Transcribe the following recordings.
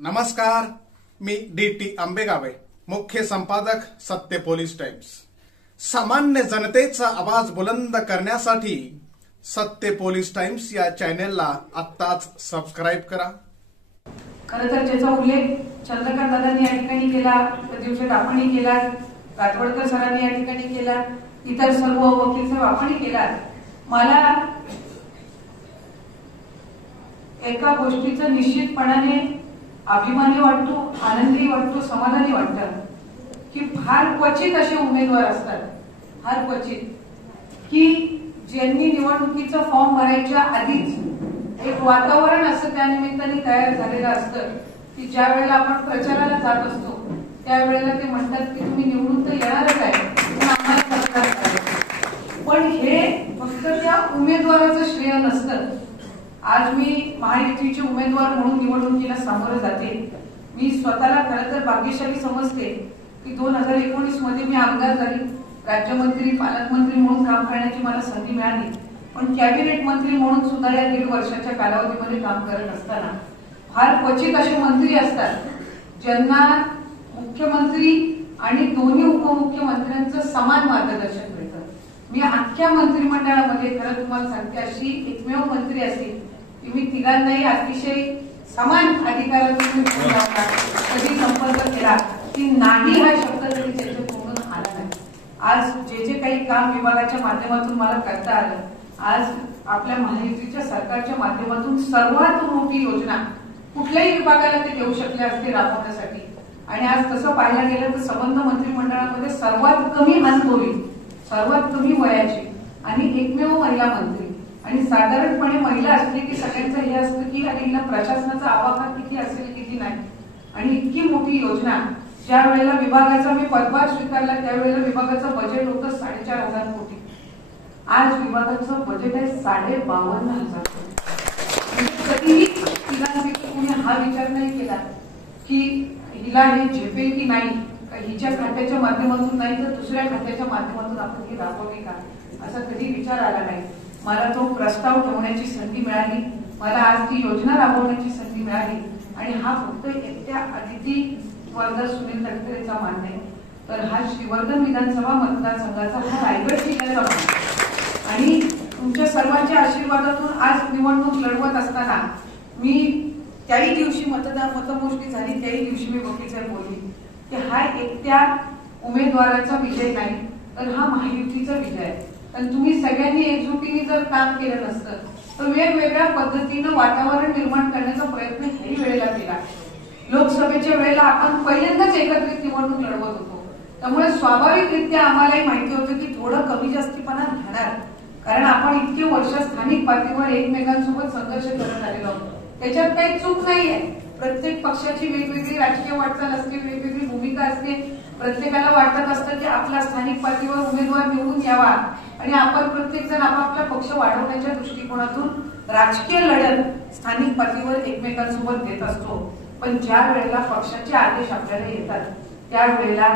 नमस्कार, मी डी.टी. आंबेगावे, मुख्य संपादक सत्य पोलीस टाइम्स। सामान्य जनतेचा आवाज बुलंद करण्यासाठी सत्य पोलीस टाइम्स या चॅनेलला आत्ताच सबस्क्राइब करा। खरं तर ज्याचा उल्लेख चंद्रकांत दादांनी या ठिकाणी केला, प्रदीप आपणही केला, रातवडकर सरांनी या ठिकाणी केला, इतर सर्व वकील साहेब आपणही केला। मला एका गोष्टीचं निश्चितपणाने अभिमानी वाटतो, आनंदी वाटतो, समाधानी वाटतं की फार क्वचित असे उमेदवार असतात, फार क्वचित, की ज्यांनी निवडणुकीचा फॉर्म भरायच्या आधीच एक वातावरण असं त्या निमित्ताने तयार झालेलं असतं की ज्या वेळेला आपण प्रचाराला जात असतो त्यावेळेला ते म्हणतात की तुम्ही निवडून तर येणारच आहे, पण आम्हाला मतदान करायचं। पण हे फक्त त्या उमेदवाराचं श्रेय नसतं। आज मी महायुतीचे उमेदवार म्हणून निवडणुकीला सामोरं जाते। मी स्वतःला खरं तर भाग्यशाली समजते की 2019 मध्ये मी आमदार झाली, राज्यमंत्री, पालकमंत्री म्हणून काम करण्याची मला संधी मिळाली, पण कॅबिनेट मंत्री म्हणून सुद्धा या 1.5 वर्षाच्या कालावधीमध्ये काम करत असताना फार क्वचित असे मंत्री असतात ज्यांना मुख्यमंत्री आणि दोन्ही उपमुख्यमंत्र्यांचं समान मार्गदर्शन मिळतं। मी अख्ख्या मंत्रिमंडळामध्ये खरं तुम्हाला सांगते अशी एकमेव मंत्री असेल की मी तिघांनाही अतिशय समान अधिकारातून कधी संपर्क केला की नाही हा शब्द तरी त्यांच्या तोंडून आला नाही। आज जे काही काम विभागाच्या माध्यमातून मला करता आलं, आज आपल्या महायुतीच्या सरकारच्या माध्यमातून सर्वात मोठी योजना कुठल्याही विभागाला ते देऊ शकले असते राबवण्यासाठी। आणि आज तसं पाहायला गेलं तर संबंध मंत्रिमंडळामध्ये सर्वात कमी अनुभवी, सर्वात कमी वयाची आणि एकमेव महिला मंत्री। आणि साधारणपणे महिला असली की सगळ्यांचं हे असतं की अरे हिला प्रशासनाचा आवाका किती असेल किती नाही। आणि इतकी मोठी योजना ज्या वेळेला विभागाचा मी पदभार स्वीकारला त्यावेळेला विभागाचं बजेट होतं 4,500 कोटी, आज विभागाचं बजेट आहे 52,500 कोटी। कधीही तिघांपैकी कोणी हा विचार नाही केला की हिला हे झेपेल की नाही, हिच्या खात्याच्या माध्यमातून नाही तर दुसऱ्या खात्याच्या माध्यमातून आपण ही राबवली का, असा कधी विचार आला नाही। मला तो प्रस्ताव ठेवण्याची संधी मिळाली, मला आज ती योजना राबवण्याची संधी मिळाली। आणि हा फक्त एकट्या अदिती वर्धा सुनील तटकरेचा मान नाही, तर हा श्रीवर्धन विधानसभा मतदारसंघाचा, हा रायगड जिल्ह्याचा मान। आणि तुमच्या सर्वांच्या आशीर्वादातून आज निवडणूक लढवत असताना मी त्याही दिवशी मतमोजणी झाली त्याही दिवशी मी वकील साहेब बोलली की हा एकट्या उमेदवाराचा विजय नाही तर हा महायुतीचा विजय आहे। पण तुम्ही सगळ्यांनी एकजुटीने जर काम केलं नसतं तर वेगवेगळ्या पद्धतीनं वातावरण निर्माण करण्याचा प्रयत्न ह्याही वेळेला केला। लोकसभेच्या वेळेला आपण पहिल्यांदाच एकत्रित निवडणूक लढवत होतो, त्यामुळे स्वाभाविकरित्या आम्हालाही माहिती होतं की थोडं कमी जास्तीपणा राहणार, कारण आपण इतके वर्ष स्थानिक पातळीवर एकमेकांसोबत संघर्ष करत आलेलो आहोत। त्याच्यात काही चूक नाहीये, प्रत्येक पक्षाची वेगवेगळी राजकीय वाटचाल असते, वेगवेगळी भूमिका असते, प्रत्येकाला वाटत असतं की आपला स्थानिक पातळीवर उमेदवार निवडून यावा आणि आपण प्रत्येक जण आपापला पक्ष वाढवण्याच्या दृष्टिकोनातून राजकीय लढत स्थानिक पातळीवर एकमेकांसोबत देत असतो। पण ज्या वेळेला पक्षाचे आदेश आपल्याला येतात त्यावेळेला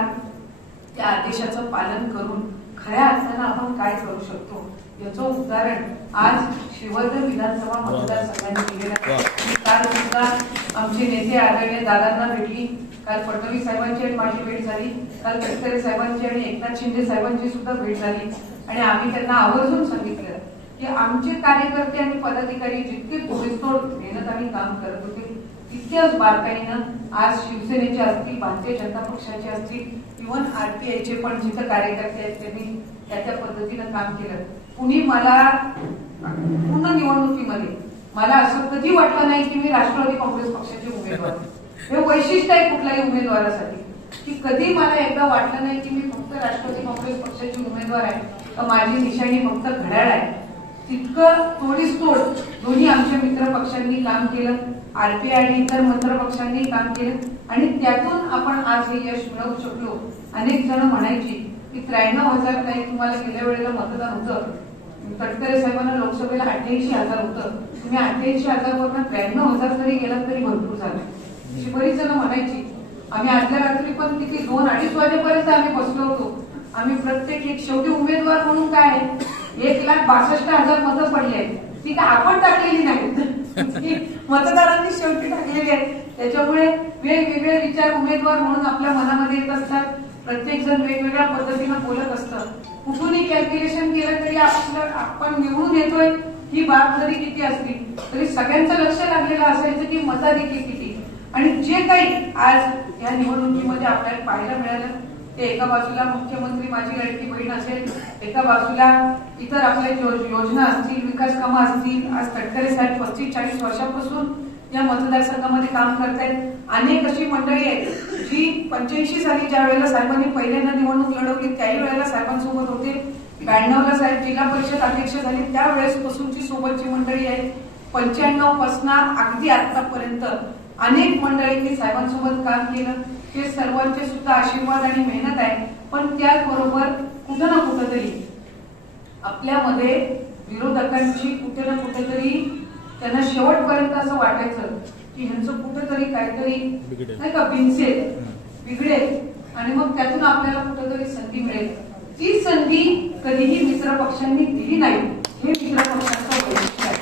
त्या आदेशाचं पालन करून खऱ्या अर्थानं आपण काय करू शकतो याचं उदाहरण आज श्रीवर्धन विधानसभा मतदारसंघाने दिलेलं आहे। काल सुद्धा आमचे नेते आदरणीय दादांना भेटली, काल फडणवीस साहेबांची आणि माझी भेट झाली, काल तटकरे साहेबांची आणि एकनाथ शिंदे साहेबांची सुद्धा भेट झाली। आणि आम्ही त्यांना आवर्जून सांगितलं की आमचे कार्यकर्ते आणि पदाधिकारी जितके तोडीतोड मेहनत आणि काम करत होते तितक्याच बारकाईनं आज शिवसेनेचे असतील, भारतीय जनता पक्षाचे असतील, इव्हन आरपीआयचे पण जिथं कार्यकर्ते आहेत त्यांनी त्या पद्धतीनं काम केलं। कुणी मला पूर्ण निवडणुकीमध्ये मला असं कधी वाटलं नाही की मी राष्ट्रवादी काँग्रेस पक्षाचे उमेदवार, हे वैशिष्ट्य आहे कुठल्याही उमेदवारासाठी की कधी मला एकदा वाटलं नाही की मी फक्त राष्ट्रवादी काँग्रेस पक्षाची उमेदवार आहे तर माझी निशाणी फक्त घड्याळ आहे। तितकं तोडीसतोड दोन्ही आमच्या मित्र पक्षांनी काम केलं, आरपीआय आणि इतर मित्र पक्षांनी काम केलं आणि त्यातून आपण आज हे यश मिळवू शकलो। अनेक जण म्हणायची की 93,000 काही तुम्हाला गेल्या वेळेला मतदान होतं, तटकरे साहेबांना लोकसभेला 88,000 होतं, तुम्ही 88,000 वरून 93,000 जरी गेलात तरी भरपूर झालं, अशी बरीच जण म्हणायची। आम्ही आदल्या रात्री पण किती 2-2:30 वाजेपर्यंत आम्ही बसलो होतो। आम्ही प्रत्येक एक शेवटी उमेदवार म्हणून काय 1,62,000 मतं पडली आहेत, ती काय आपण टाकलेली नाहीत, मतदारांनी शेवटी टाकलेली आहेत। त्याच्यामुळे वेगवेगळे विचार उमेदवार म्हणून आपल्या मनामध्ये येत असतात. प्रत्येक जण वेगवेगळ्या पद्धतीनं बोलत असतं. कुठूनही कॅल्क्युलेशन केलं तरी आपण निवडून येतोय ही बाब जरी किती असली तरी सगळ्यांचं लक्ष लागलेलं असायचं की मताधिक्य किती. आणि जे काही आज या निवडणुकीमध्ये आपल्याला पाहायला मिळालं ते एका बाजूला मुख्यमंत्री माझी लाडकी बहीण असेल, एका बाजूला इतर आपल्या योजना असतील, विकास कामं असतील. आज तटकरे साहेब 35-40 वर्षापासून या मतदारसंघामध्ये काम करतायत. अनेक अशी मंडळी आहेत जी 85 साली ज्या वेळेला साहेबांनी पहिल्यांदा निवडणूक लढवली त्याही वेळेला साहेबांसोबत होते. 92ला साहेब जिल्हा परिषद अध्यक्ष झाले त्यावेळेस पासूनची सोबतची मंडळी आहे. 95 पासून अगदी आतापर्यंत अनेक मंडळींनी साहेबांसोबत काम केलं. हे सर्वांचे सुद्धा आशीर्वाद आणि मेहनत आहे. पण त्याचबरोबर कुठं ना कुठंतरी आपल्यामध्ये विरोधकांची कुठे ना कुठेतरी त्यांना शेवटपर्यंत असं वाटायचं की ह्यांचं कुठेतरी काहीतरी नाही का बिघडेल आणि मग त्यातून आपल्याला कुठेतरी संधी मिळेल. ती संधी कधीही मित्र पक्षांनी दिली नाही हे मित्र पक्षांचं वैशिष्ट्य आहे.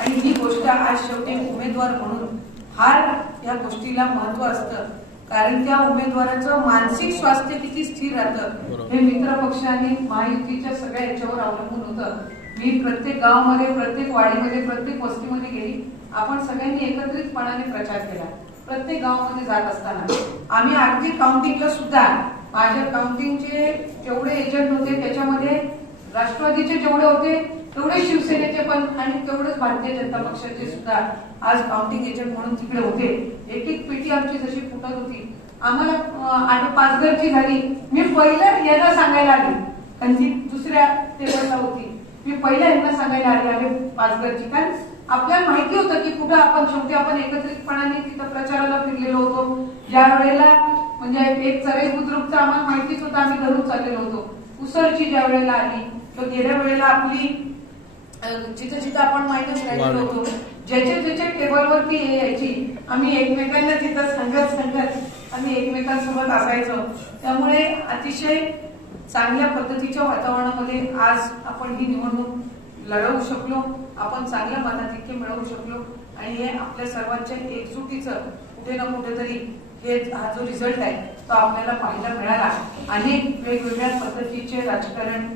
आणि ही गोष्ट आज शेवटी उमेदवार म्हणून फार या गोष्टीला महत्व असतं. कारण त्या उमेदवाराचं मानसिक स्वास्थ्य किती स्थिर राहतं हे मित्र पक्ष आणि महायुतीच्या सगळ्या याच्यावर अवलंबून होतं. मी प्रत्येक गावामध्ये, प्रत्येक वाडीमध्ये, प्रत्येक वस्तीमध्ये गेली. आपण सगळ्यांनी एकत्रितपणाने प्रचार केला. प्रत्येक गावामध्ये जात असताना आम्ही अगदी काउंटिंगला सुद्धा माझ्या काउंटिंगचे जेवढे एजंट होते त्याच्यामध्ये राष्ट्रवादीचे जेवढे होते तेवढे शिवसेनेचे पण आणि तेवढेच भारतीय जनता पक्षाचे सुद्धा आज काउंटिंग एजंट म्हणून तिकडे होते. एक एक पेटी आमची जशी फुटत होती. आम्हाला पाचघरची झाली. मी पहिलं यांना सांगायला आली आणि ती दुसऱ्या टेबलला होती. मी पहिल्या यांना सांगायला आले पाचघरची. कारण आपल्याला माहिती होतं की कुठं आपण शेवटी आपण एकत्रितपणाने तिथं प्रचाराला फिरलेलो होतो. ज्या वेळेला म्हणजे एक चरेश बुद्रुकचं आम्हाला माहितीच होतं. आम्ही धरून चाललेलो होतो. उसरची ज्या वेळेला आली तर गेल्या वेळेला आपली जिथं जिथं आपण माहितीच राहिलेलो होतो. ज्याच्या टेबलवरती यायची आम्ही एकमेकांना तिथं संगत आम्ही एकमेकांसोबत असायचो. त्यामुळे अतिशय चांगल्या पद्धतीच्या वातावरणामध्ये आज आपण ही निवडणूक लढवू शकलो. आपण चांगलं मताधिक्य मिळवू शकलो आणि हे आपल्या सर्वांच्या एकजुटीचं कुठे ना कुठेतरी हा जो रिझल्ट आहे तो आपल्याला पाहायला मिळाला. अनेक वेगवेगळ्या पद्धतीचे राजकारण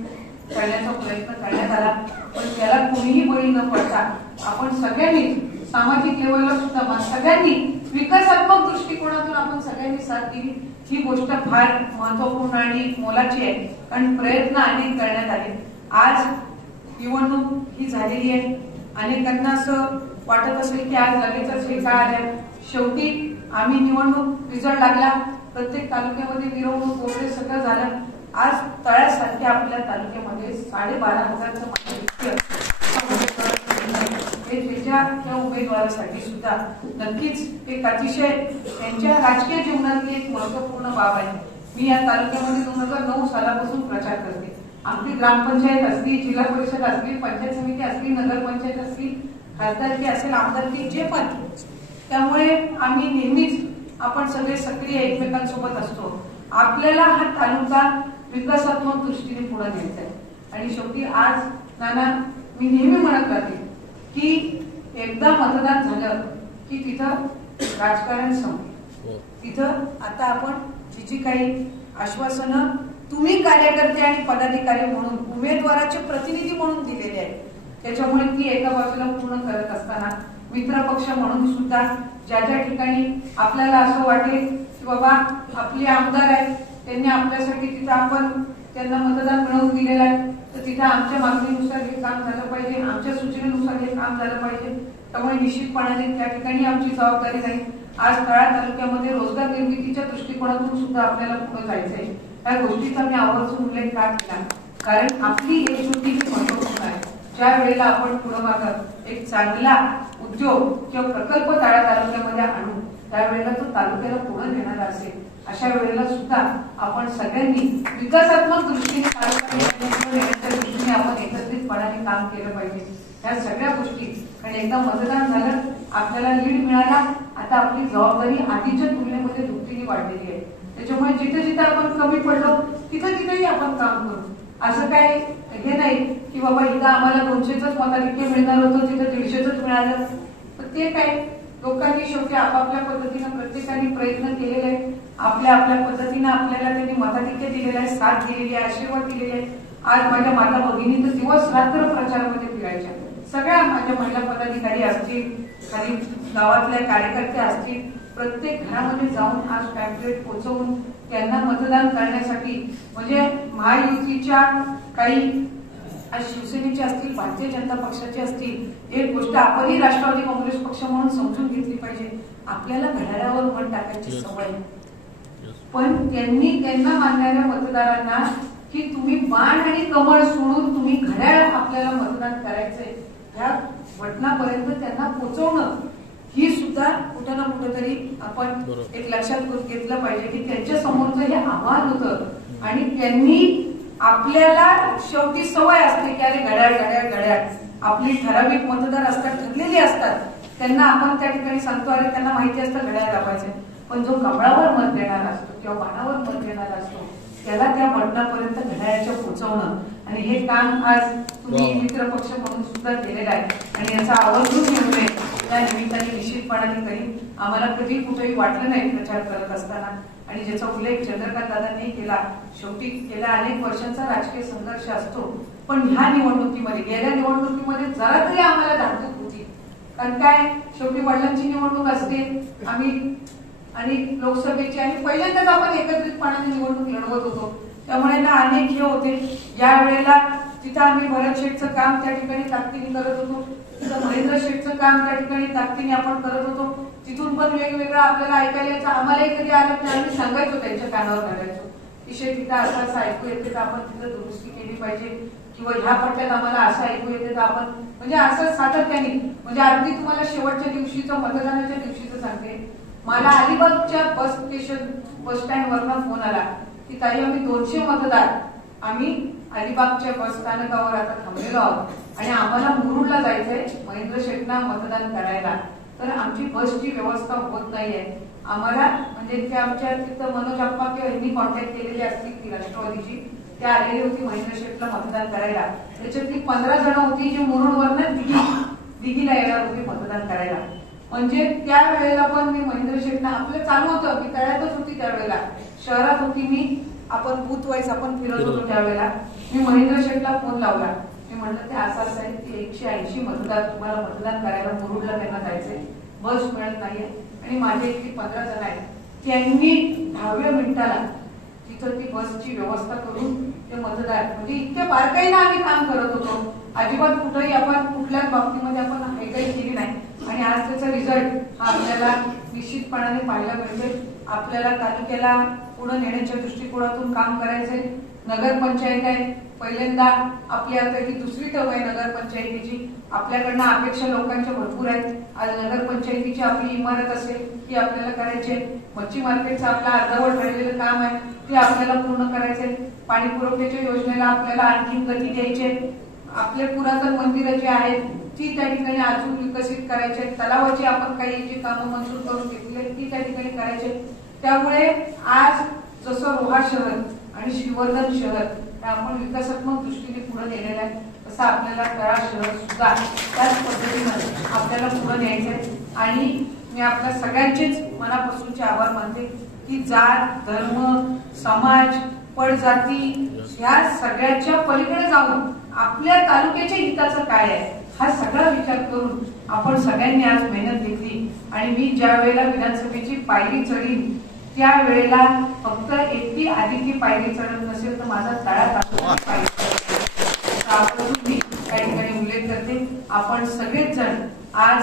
करण्याचा प्रयत्न करण्यात आला पण त्याला कोणीही बळी न पडता आपण सगळ्यांनी सामाजिक लेवलला सुद्धा सगळ्यांनी विकासात्मक दृष्टिकोनातून आपण सगळ्यांनी साथ दिली. ही गोष्ट फार महत्वपूर्ण आणि मोलाची आहे. कारण प्रयत्न अनेक करण्यात आले. आज निवडणूक ही झालेली आहे. अनेकांना असं वाटत असेल की आज लगेचच हे का आल्या. शेवटी आम्ही निवडणूक रिझल्ट लागला. प्रत्येक तालुक्यामध्ये मिरवणूक वगैरे सगळं झालं. आज तळ्यासारख्या आपल्या तालुक्यामध्ये 12,500चं हे त्याच्या उमेदवारासाठी सुद्धा नक्कीच एक अतिशय त्यांच्या राजकीय जीवनातली एक महत्वपूर्ण बाब आहे. मी या तालुक्यामध्ये 2009 सालापासून प्रचार करते. आपली ग्रामपंचायत असली, जिल्हा परिषद असली, पंचायत समिती असली, नगरपंचायत असली, खासदारकी असेल, आमदारकी जे पण. त्यामुळे आम्ही नेहमीच आपण सगळे सक्रिय एकमेकांसोबत असतो. आपल्याला हा तालुका विकासात्मक दृष्टीने पुढे न्यायचा आहे. आणि शेवटी आज नाना मी नेहमी म्हणत राहते की एकदा मतदान झालं की तिथं राजकारण संपलं. तिथं आता आपण जी काही आश्वासनं तुम्ही कार्यकर्ते आणि पदाधिकारी म्हणून उमेदवाराचे प्रतिनिधी म्हणून दिलेले आहेत त्याच्यामुळे ती एका बाजूला पूर्ण करत असताना मित्र पक्ष म्हणून सुद्धा ज्या ज्या ठिकाणी आपल्याला असं वाटेल की बाबा आपले आमदार आहेत त्यांनी आपल्यासाठी तिथं आपण त्यांना मतदान मिळवून दिलेलं आहे तर तिथं आमच्या मागणीनुसार हे काम झालं पाहिजे, आमच्या सूचनेनुसार हे काम झालं पाहिजे. त्यामुळे निश्चितपणाने त्या ठिकाणी आमची जबाबदारी राहील. आज तळा तालुक्यामध्ये रोजगार निर्मितीच्या दृष्टिकोनातून सुद्धा आपल्याला पुढे जायचंय. या गोष्टीचा मी आवर्जून उल्लेख का केला कारण आपली एकजुटी ही महत्वपूर्ण आहे. ज्या वेळेला आपण पुढे मागत एक चांगला उद्योग किंवा प्रकल्प तळा तालुक्यामध्ये आणू त्यावेळेला तो तालुक्याला पुढे नेणारा असेल. अशा वेळेला सुद्धा आपण सगळ्यांनी विकासात्मक दृष्टीने दृष्टीने आपण एकत्रितपणाने काम केलं पाहिजे. या सगळ्या गोष्टी आणि एकदा मतदान झालं आपल्याला लीड मिळाला. आता आपली जबाबदारी आधीच्या तुलनेमध्ये दुपटीने वाढलेली आहे. त्याच्यामुळे जिथे जिथे आपण कमी पडलो तिथे तिथेही आपण काम करू. असं काय हे नाही की बाबा इथं आम्हाला 200च मताधिक्य मिळणार होतं तिथं 150च मिळालं तर ते काय लोकांनी शेवटी आपापल्या पद्धतीने प्रत्येकाने प्रयत्न केलेले आहेत. आपल्या पद्धतीने आपल्याला त्यांनी मताधिक्य दिलेला आहे, साथ दिलेली आहे, आशीर्वाद दिलेले आहे. आज माझ्या माता भगिनी तर दिवस रात्र प्रचारामध्ये फिरायच्या. सगळ्या माझ्या महिला पदाधिकारी असतील, खाली गावातल्या कार्यकर्त्या असतील, प्रत्येक घरामध्ये जाऊन आज पॅम्पलेट पोहोचवून त्यांना मतदान करण्यासाठी, म्हणजे महायुतीच्या काही आज शिवसेनेचे असतील, भारतीय जनता पक्षाचे असतील, एक गोष्ट आपणही राष्ट्रवादी काँग्रेस पक्ष म्हणून समजून घेतली पाहिजे. आपल्याला घड्याळावर मत टाकायची सवय, पण त्यांना मानणाऱ्या मतदारांना की तुम्ही बाण आणि कमळ सोडून तुम्ही घड्याळ आपल्याला मतदान करायचंय ह्या घटनापर्यंत त्यांना पोहोचवणं ही सुद्धा कुठं ना कुठेतरी आपण एक लक्षात घेतलं पाहिजे की त्यांच्या समोरचं हे आव्हान होतं आणि त्यांनी आपल्याला शेवटी सवय असते की अरे घड्याळ घड्याळ घड्याळ, आपली ठराविक मतदार असतात, ठरलेली असतात, त्यांना आपण त्या ठिकाणी सांगतो अरे त्यांना माहिती असतं घड्याळ दाबायचं, पण जो कमळावर मत देणारा असतो किंवा बाणावर मत देणारा असतो त्याला त्या बटनापर्यंत घड्याळाच्या पोहोचवणं आणि हे काम आज तुम्ही मित्र पक्ष म्हणून सुद्धा केलेलं आहे आणि याचा आवर्जून निर्णय त्या निमित्ताने निश्चितपणाने करीन. आम्हाला कधी कुठेही वाटलं नाही प्रचार करत असताना आणि ज्याचा उल्लेख चंद्रकांत दादांनी केला, शेवटी गेल्या अनेक वर्षांचा राजकीय संघर्ष असतो, पण ह्या निवडणुकीमध्ये गेल्या निवडणुकीमध्ये जरा तरी आम्हाला धाकधूक होती. कारण काय, शेवटी वडिलांची निवडणूक असते आम्ही आणि लोकसभेची आणि पहिल्यांदाच आपण एकत्रितपणाने निवडणूक लढवत होतो, त्यामुळे ना अनेक हे होते. यावेळेला तिथं आम्ही भरत शेठचं काम त्या ठिकाणी ताकदीने करत होतो, तिथं महेंद्र शेठचं काम त्या ठिकाणी ताकदीने आपण करत होतो, तिथून पण वेगवेगळं आपल्याला ऐकायला यायचं. आम्हालाही कधी आलं नाही, आम्ही सांगायचो त्यांच्या कानावर घालायचो विषय तिथं असं ऐकू येते तर आपण तिथं दुरुस्ती केली पाहिजे किंवा ह्या पट्ट्यात आम्हाला असं ऐकू येते तर आपण म्हणजे असं सातत्याने म्हणजे अगदी तुम्हाला शेवटच्या दिवशीचं मतदानाच्या दिवशीचं सांगते. मला अलिबागच्या बस स्टँड वरनं फोन आला की ताई आम्ही 200 मतदार आम्ही अलिबागच्या बस स्थानकावर आता थांबलेलो आहोत आणि आम्हाला मुरुडला जायचंय महेंद्र शेठना मतदान करायला, तर आमची बसची व्यवस्था होत नाहीये. आम्हाला म्हणजे ते आमच्या तिथं मनोज अप्पा किंवा यांनी कॉन्टॅक्ट केलेले असतील ती राष्ट्रवादीची, त्या आलेली होती महेंद्र शेठला मतदान करायला. त्याच्यातली 15 जण होती जी मुरुडवरनं दिघीला येणार होती मतदान करायला. म्हणजे त्यावेळेला पण मी महेंद्र शेठना आपलं चालू होतं, मी तळ्यातच होती त्यावेळेला, शहरात होती मी, आपण बूथ वाईज आपण फिरत होतो त्यावेळेला. मी महेंद्र शेठला फोन लावला, मी म्हटलं ते असं आहे की 180 मतदार तुम्हाला मतदान करायला मुरुडला त्यांना जायचंय, बस मिळत नाहीये आणि माझे इतकी 15 जण आहेत. त्यांनी 10व्या मिनिटाला तिथं ती बसची व्यवस्था करून ते मतदार म्हणजे इतक्या बारकाईनं आम्ही काम करत होतो. अजिबात कुठेही आपण कुठल्याच बाबतीमध्ये आपण काही केली नाही आणि आज त्याचा रिझल्ट हा आपल्याला निश्चितपणाने पाहायला मिळते. आपल्याला तालुक्याला पुढे नेण्याच्या दृष्टिकोनातून काम करायचंय. नगरपंचायत आहे, पहिल्यांदा आपली आता ही दुसरी टर्म आहे नगरपंचायतीची. आपल्याकडनं अपेक्षा लोकांच्या भरपूर आहेत. आज नगरपंचायतीची आपली इमारत असेल ती आपल्याला करायची. मच्छी मार्केटचं आपलं अर्धवट राहिलेलं काम आहे ते आपल्याला पूर्ण करायचंय. पाणी पुरवठ्याच्या योजनेला आपल्याला आणखी गती द्यायची. आपले पुरातन मंदिरं जी आहेत ती त्या ठिकाणी अजून विकसित करायचे. तलावाची आपण काही जी कामं मंजूर करून घेतली ती त्या ठिकाणी करायचे. त्यामुळे आज जसं रोहा शहर आणि श्रीवर्धन शहर हे आपण विकासात्मक दृष्टीने पुढे नेलेलं आहे, तसं आपल्याला कराड शहर सुद्धा त्याच पद्धतीनं आपल्याला पुढे न्यायचंय. आणि मी आपल्या सगळ्यांचेच मनापासूनचे आभार मानते की जात, धर्म, समाज, पडजाती ह्या सगळ्याच्या पलीकडे जाऊन आपल्या तालुक्याच्या हिताचं काय आहे हा सगळा विचार करून आपण सगळ्यांनी आज मेहनत घेतली. आणि मी ज्या वेळेला विधानसभेची पायरी चढीन त्यावेळेला फक्त एकटी आदिती पायरी चढत नसेल तर माझा तळात मी त्या ठिकाणी उल्लेख करते. आपण सगळेच जण आज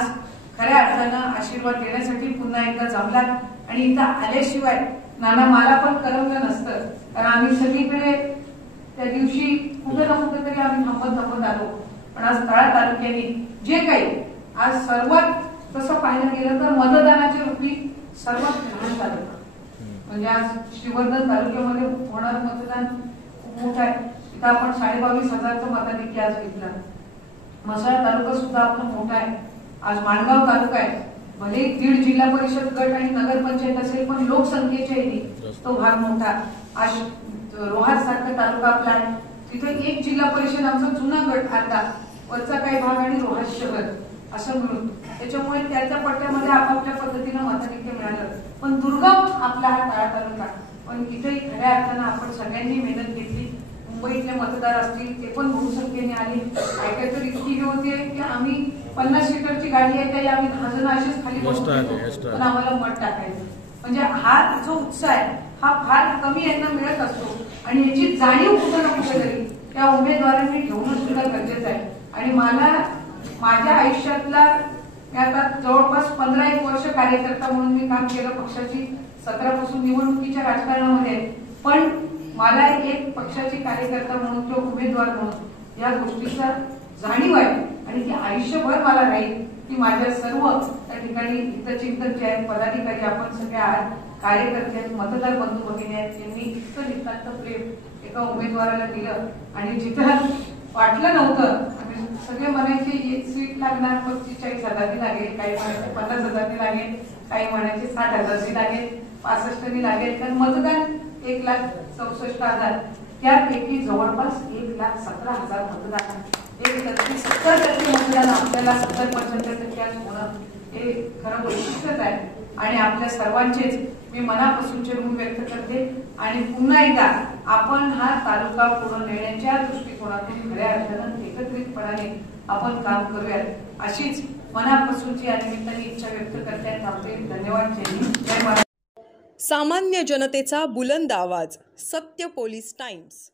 खऱ्या अर्थानं आशीर्वाद देण्यासाठी पुन्हा एकदा जमलात आणि इथं आल्याशिवाय नाना मला पण करमलं नसतं. कारण आम्ही सगळीकडे त्या दिवशी कुठे ना कुठे तरी आम्ही थांबत आलो. पण आज तळा तालुक्याने जे काही आज सर्वात तसं पाहायला गेलं तर मतदानाच्या रूपी सर्वात लहान तालुका म्हणजे आज श्रीवर्धन तालुक्यामध्ये होणार मतदान खूप मोठं आहे. इथं आपण 22,500चं मताधिक्य आज घेतलं. म्हसळा तालुका सुद्धा आपला मोठा आहे. आज माणगाव तालुका आहे, भले 1.5 जिल्हा परिषद गट आणि नगरपंचायत असेल पण लोकसंख्येच्या तो भाग मोठा. आज रोहा सारखा तालुका आपला आहे, तिथे 1 जिल्हा परिषद आमचा जुना गट आता वरचा काही भाग आणि रोहा शहर असं मिळून त्याच्यामुळे त्याच्या पट्ट्यामध्ये आपापल्या पद्धतीनं मताधिक्य मिळालं. पण दुर्गम आपला हा तळा तालुका, पण इथेही खऱ्या अर्थानं आपण सगळ्यांनी मेहनत घेतली. मुंबईतले मतदार असतील ते पण बहुसंख्येने आले. काय तर इतकी हे होते की आम्ही 50 सीटरची गाडी आहे त्याही आम्ही 10 जण असेच खाली बसतो पण आम्हाला मत टाकायचं. म्हणजे हा जो उत्साह आहे हा फार कमी यांना मिळत असतो आणि याची जाणीव कुठं ना कुठेतरी त्या उमेदवारांनी ठेवणं सुद्धा गरजेचं आहे. आणि मला माझ्या आयुष्यातला आता जवळपास 15-1 वर्ष कार्यकर्ता म्हणून मी काम केलं पक्षाची. 17 पासून निवडणुकीच्या राजकारणामध्ये. पण मला एक पक्षाची कार्यकर्ता म्हणून किंवा उमेदवार म्हणून या गोष्टीचा जाणीव आहे आणि ती आयुष्यभर मला राहील की माझ्या सर्व त्या ठिकाणी हितचिंतक जे आहेत, पदाधिकारी आपण सगळे आहात, कार्यकर्ते आहेत, मतदार बंधू भगिनी आहेत, त्यांनी इतकं नितांत प्रेम एका उमेदवाराला दिलं. आणि जिथं वाटलं नव्हतं आम्ही सगळे म्हणायचे एक सीट लागणार 45,000 लागेल, काही म्हणायचे 50,000 लागेल, काही म्हणायचे 60,000 लागेल, 65 लागेल. तर मतदान 1,64,000 त्यापैकी जवळपास 1,17,000 मतदान, 70% मतदान आपल्याला 70-75% आज होणं हे खरं वैशिष्ट्यच आहे. आणि आपल्या सर्वांचेच मी मनापासूनचे ऋण व्यक्त करते. आणि पुन्हा एकदा आपण हा तालुका पुढे नेण्याच्या दृष्टिकोनातून खऱ्या अर्थानं एकत्रितपणाने आपण काम करूयात अशीच मनापासूनची या निमित्ताने इच्छा व्यक्त करते. थांबते. धन्यवाद. जय हिंद, जय महाराष्ट्र. सामान्य जनतेचा बुलंद आवाज, सत्य पोलीस टाइम्स.